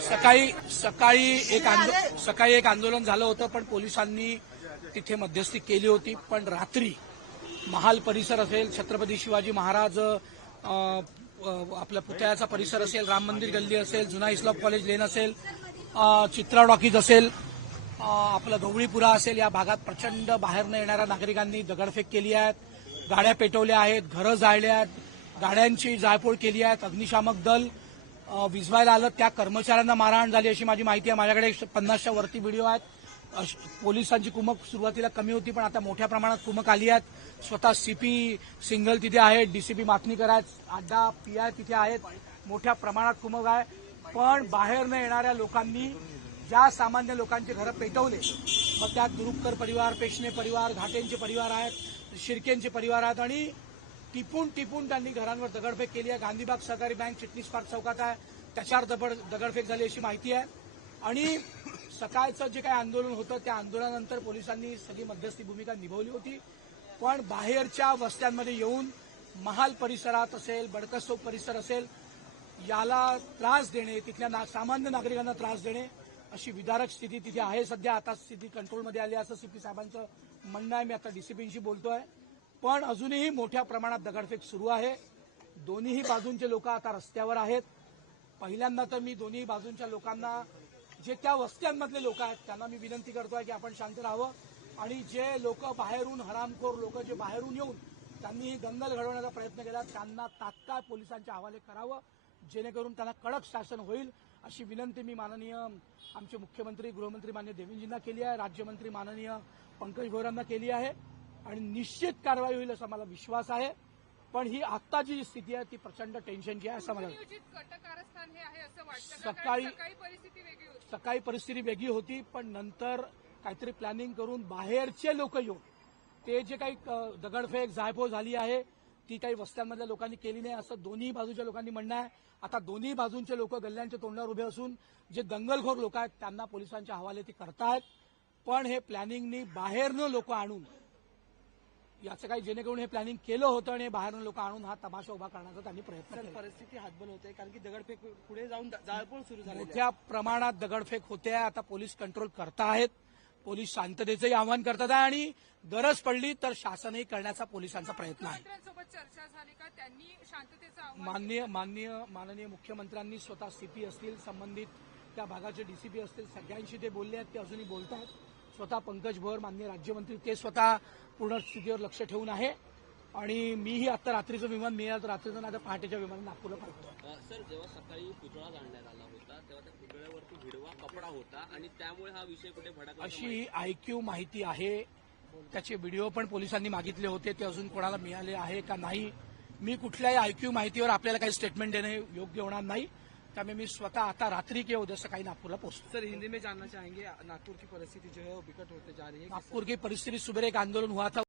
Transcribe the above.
सकाळी सकाळी एक आंदोलन झालं होतं, पण पोलिसांनी तिथे मध्यस्थी केली होती. पण रात्री महाल परिसर असेल, छत्रपती शिवाजी महाराज आपल्या पुतळ्याचा परिसर असेल, राम मंदिर गल्ली असेल, जुना इस्लाम कॉलेज लेन असेल, चित्रा टॉकीज असेल, आपलं गवळीपुरा असेल, या भागात प्रचंड बाहेरनं येणाऱ्या नागरिकांनी दगडफेक केली आहे, गाड्या पेटवल्या आहेत, घरं जाळली आहेत, गाड्यांची जाळपोळ केली आहे. अग्निशामक दल विझवायला आलं, त्या कर्मचाऱ्यांना मारहाण झाली अशी माझी माहिती आहे. माझ्याकडे 50च्या वरती व्हिडिओ आहेत. पोलिसांची कुमक सुरुवातीला कमी होती, पण आता मोठ्या प्रमाणात कुमक आली आहेत. स्वतः सीपी सिंगल तिथे आहेत, डीसीपी मातनीकर आहेत, अड्डा पीआय तिथे आहेत. मोठ्या प्रमाणात कुमक आहे. पण बाहेरनं येणाऱ्या लोकांनी ज्या सामान्य लोकांचे घरं पेटवले, मग त्यात दुरुपकर परिवार, पेशणे परिवार, घाटेंचे परिवार आहेत, शिर्केंचे परिवार आहेत, आणि टिपून त्यांनी घरांवर दगडफेक केली आहे. गांधीबाग सहकारी बँक चिटणीस पार्क चौकात आहे, त्याच्यावर दगडफेक झाली अशी माहिती आहे. आणि सकाळचं जे काही आंदोलन होतं, त्या आंदोलनानंतर पोलिसांनी सगळी मध्यस्थी भूमिका निभावली होती. पण बाहेरच्या वस्त्यांमध्ये येऊन महाल परिसरात असेल, बडकस चौक परिसर असेल, याला त्रास देणे, तिथल्या सामान्य नागरिकांना त्रास देणे, अशी विदारक स्थिती तिथे आहे सध्या. आता स्थिती कंट्रोलमध्ये आली असं सीपी साहेबांचं म्हणणं आहे. मी आता डीसीपींशी बोलतोय. पण अजूनही मोठ्या प्रमाणात दगडफेक सुरू आहे. दोन्हीही बाजूंचे लोक आता रस्त्यावर आहेत. पहिल्यांदा तर मी दोन्ही बाजूंच्या लोकांना, जे त्या वस्त्यांमधले लोक आहेत, त्यांना मी विनंती करतोय की आपण शांत राहावं, आणि जे लोक बाहेरून, हरामखोर लोक जे बाहेरून येऊन त्यांनी ही दंगल घडवण्याचा प्रयत्न केला, त्यांना तात्काळ पोलिसांच्या हवाले करावं, जेणेकरून त्यांना कडक शासन होईल, अशी विनंती मी माननीय आमचे मुख्यमंत्री, गृहमंत्री माननीय देवेंद्रजींना केली आहे, राज्यमंत्री माननीय पंकज भोयरांना केली आहे, आणि निश्चित कारवाई होईल असा मला विश्वास आहे. पण ही आत्ताची जी स्थिती आहे ती प्रचंड टेन्शनची आहे असं मला सकाळी परिस्थिती वेगळी होती. पण नंतर काहीतरी प्लॅनिंग करून बाहेरचे लोक येऊन, ते जे काही दगडफेक जाळपोळ झाली आहे ती काही वस्त्यांमधल्या लोकांनी केली नाही असं दोन्ही बाजूच्या लोकांनी म्हणणं आहे. आता दोन्ही बाजूंचे लोक गल्ल्यांच्या तोंडावर उभे असून जे दंगलखोर लोक आहेत त्यांना पोलिसांच्या हवाले ती करतायत. पण हे प्लॅनिंगनी बाहेरनं लोक आणून, याचं काही जेणेकरून हे प्लॅनिंग केलं होतं आणि बाहेरून लोक आणून हा तमाशा उभा करण्याचा त्यांनी प्रयत्न केला. परिस्थिती हातबल होते, कारण की दगडफेक पुढे जाऊन जाळपोळ सुरू झाली, मोठ्या प्रमाणात दगडफेक होते. आता पोलीस कंट्रोल करतायत, पोलीस शांततेचंही आवाहन करतात आहे, आणि गरज पडली तर शासनही करण्याचा पोलिसांचा प्रयत्न आहे. चर्चा झाली का? त्यांनी शांततेचा माननीय मुख्यमंत्र्यांनी स्वतः सीपी असतील, संबंधित त्या भागाचे डीसीपी असतील, सगळ्यांशी ते बोलले आहेत, ते अजूनही बोलत आहेत. स्वतः पंकज भोयर माननीय राज्यमंत्री ते स्वतः पूर्ण स्थितीवर लक्ष ठेवून आहे. आणि मीही आता रात्रीचं विमान मिळालं तर रात्रीचं, आता पहाटेच्या विमान नागपूरला पाठवतो. सर, जेव्हा सकाळी पुतळा जाळण्यात आला होता तेव्हा त्या पुतळ्यावरती भिडवा कपडा होता, आणि त्यामुळे हा विषय कुठे भडकला अशी आयक्यू माहिती आहे. त्याचे व्हिडिओ पण पोलिसांनी मागितले होते, ते अजून कोणाला मिळाले आहे का नाही. मी कुठल्याही आयक्यू माहितीवर आपल्याला काही स्टेटमेंट देणे योग्य होणार नाही. त्यामुळे मी स्वतः आता रात्रि के उद्या सकाळी नागपुरला पोहोचतो. सर, हिंदी में जानना चाहेंगे नागपुर की परिस्थिति जो है वो बिकट होते जा रही है. नागपुर की परिस्थिति, सुबह एक आंदोलन हुआ था,